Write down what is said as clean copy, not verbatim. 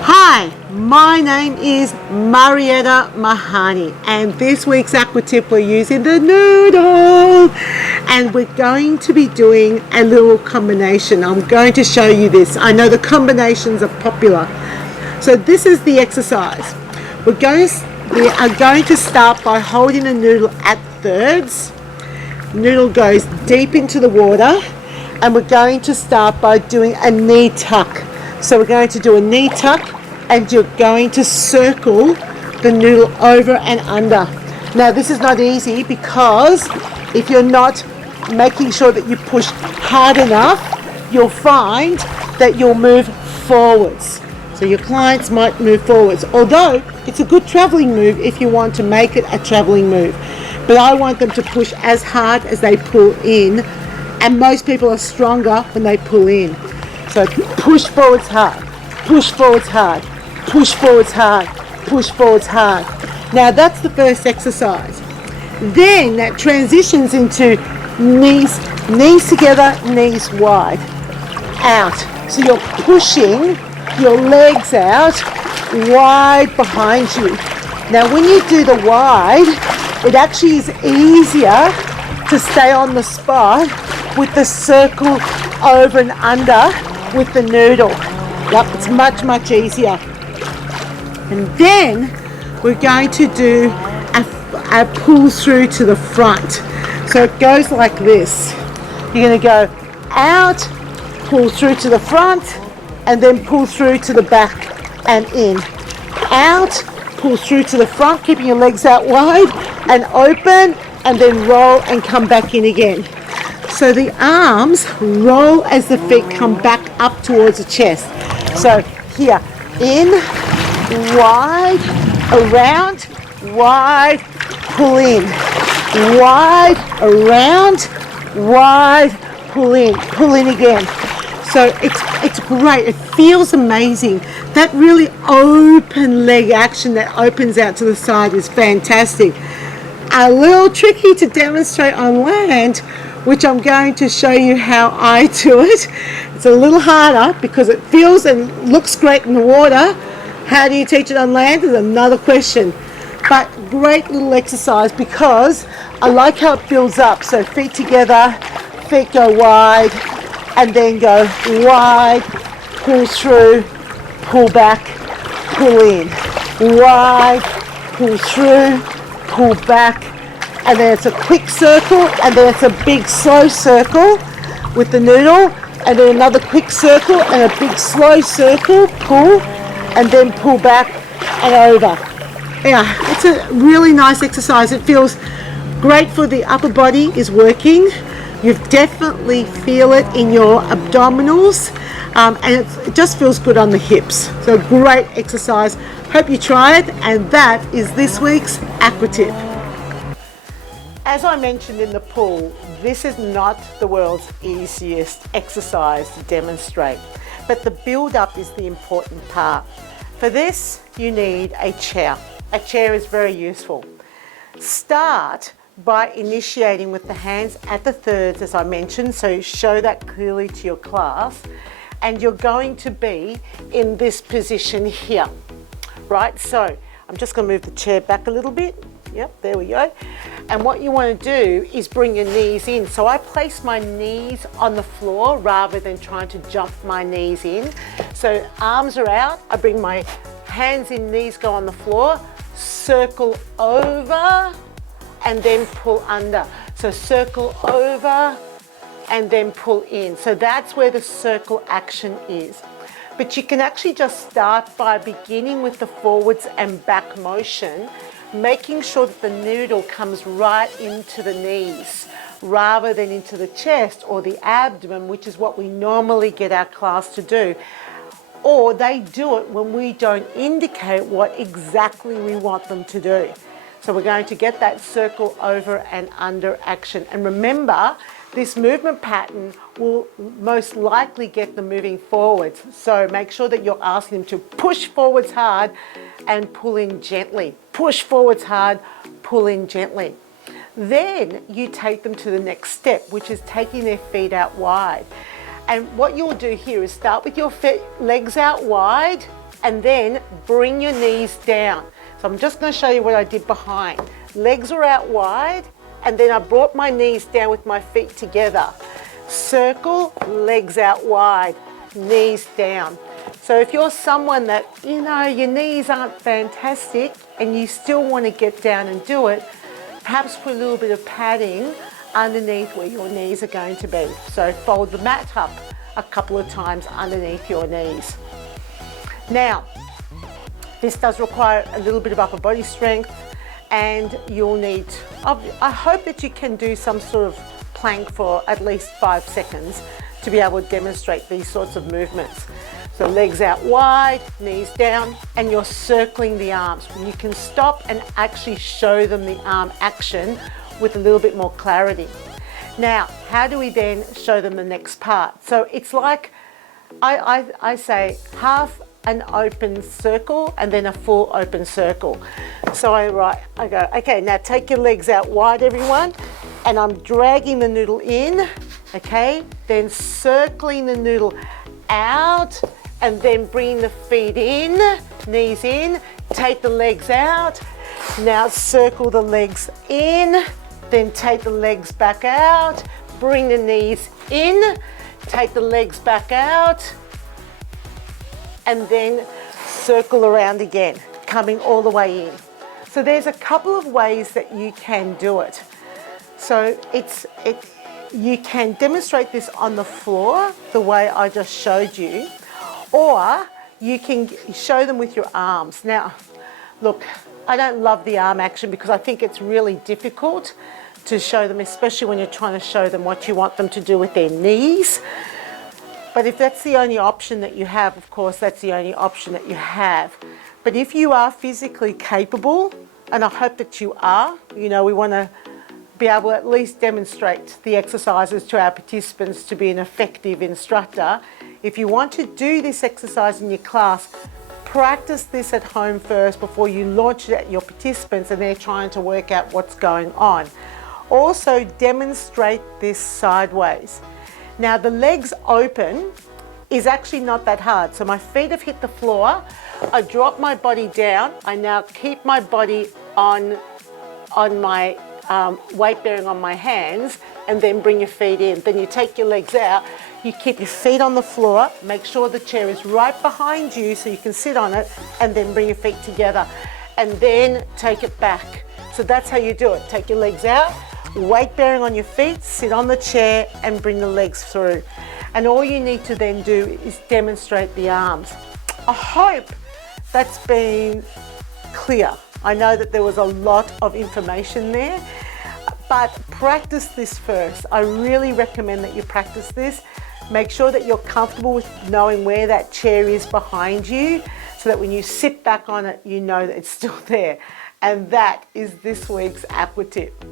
Hi, my name is Marietta Mahani, and this week's Aqua Tip we're using the Noodle, and we're going to be doing a little combination. I'm going to show you this. I know the combinations are popular. So this is the exercise. We are going to start by holding the noodle at thirds. Noodle goes deep into the water, and we're going to start by doing a knee tuck. So we're going to do a knee tuck, and you're going to circle the noodle over and under. Now this is not easy because if you're not making sure that you push hard enough, you'll find that you'll move forwards. So your clients might move forwards, although it's a good traveling move if you want to make it a traveling move. But I want them to push as hard as they pull in, and most people are stronger when they pull in. So push forwards hard, push forwards hard, push forwards hard, push forwards hard. Now that's the first exercise. Then that transitions into knees together, knees wide, out. So you're pushing your legs out wide behind you. Now when you do the wide, it actually is easier to stay on the spot with the circle over and under with the noodle. Yep, it's much easier. And then we're going to do a pull through to the front. So it goes like this. You're going to go out, pull through to the front, and then pull through to the back and in. Out, pull through to the front, keeping your legs out wide and open, and then roll and come back in again. So the arms roll as the feet come back up towards the chest. So here, in, wide, around, wide, pull in, wide, around, wide, pull in again. So it's great. It feels amazing. That really open leg action that opens out to the side is fantastic. A little tricky to demonstrate on land, which I'm going to show you how I do it. It's a little harder because it feels and looks great in the water. How do you teach it on land is another question. But great little exercise because I like how it builds up. So feet together, feet go wide, and then go wide, pull through, pull back, pull in. Wide, pull through, pull back, and then it's a quick circle, and then it's a big slow circle with the noodle, and then another quick circle and a big slow circle, pull, and then pull back and over. Yeah, it's a really nice exercise. It feels great for the upper body is working. You definitely feel it in your abdominals, and it just feels good on the hips. So great exercise. Hope you try it, and that is this week's Aqua Tip. As I mentioned in the pool, this is not the world's easiest exercise to demonstrate, but the build-up is the important part. For this, you need a chair. A chair is very useful. Start by initiating with the hands at the thirds, as I mentioned, so show that clearly to your class, and you're going to be in this position here, right? So I'm just going to move the chair back a little bit. Yep, there we go. And what you want to do is bring your knees in. So I place my knees on the floor rather than trying to jump my knees in. So arms are out, I bring my hands in, knees go on the floor, circle over, and then pull under. So circle over and then pull in. So that's where the circle action is. But you can actually just start by beginning with the forwards and back motion, making sure that the noodle comes right into the knees rather than into the chest or the abdomen, which is what we normally get our class to do. Or they do it when we don't indicate what exactly we want them to do. So we're going to get that circle over and under action. And remember, this movement pattern will most likely get them moving forwards. So make sure that you're asking them to push forwards hard and pull in gently. Push forwards hard, pull in gently. Then you take them to the next step, which is taking their feet out wide. And what you'll do here is start with your legs out wide and then bring your knees down. So I'm just going to show you what I did behind. Legs are out wide and then I brought my knees down with my feet together. Circle, legs out wide, knees down. So if you're someone that, you know, your knees aren't fantastic and you still want to get down and do it, perhaps put a little bit of padding underneath where your knees are going to be. So fold the mat up a couple of times underneath your knees. Now, this does require a little bit of upper body strength, and you'll need, I hope that you can do some sort of plank for at least 5 seconds to be able to demonstrate these sorts of movements. So legs out wide, knees down, and you're circling the arms. You can stop and actually show them the arm action with a little bit more clarity. Now, how do we then show them the next part? So it's like, I say half an open circle and then a full open circle. So I go, okay, now take your legs out wide, everyone, and I'm dragging the noodle in, okay, then circling the noodle out, and then bring the feet in, knees in, take the legs out, now circle the legs in, then take the legs back out, bring the knees in, take the legs back out, and then circle around again, coming all the way in. So there's a couple of ways that you can do it. So you can demonstrate this on the floor, the way I just showed you, or you can show them with your arms. Now, look, I don't love the arm action because I think it's really difficult to show them, especially when you're trying to show them what you want them to do with their knees. But if that's the only option that you have, of course, that's the only option that you have. But if you are physically capable, and I hope that you are, you know, we want to be able to at least demonstrate the exercises to our participants to be an effective instructor. If you want to do this exercise in your class, practice this at home first before you launch it at your participants and they're trying to work out what's going on. Also demonstrate this sideways. Now the legs open is actually not that hard. So my feet have hit the floor, I drop my body down, I now keep my body on my weight bearing on my hands, and then bring your feet in. Then you take your legs out, you keep your feet on the floor, make sure the chair is right behind you so you can sit on it, and then bring your feet together and then take it back. So that's how you do it. Take your legs out, weight bearing on your feet, sit on the chair and bring the legs through. And all you need to then do is demonstrate the arms. I hope that's been clear. I know that there was a lot of information there, but practice this first. I really recommend that you practice this. Make sure that you're comfortable with knowing where that chair is behind you so that when you sit back on it, you know that it's still there. And that is this week's Aqua Tip.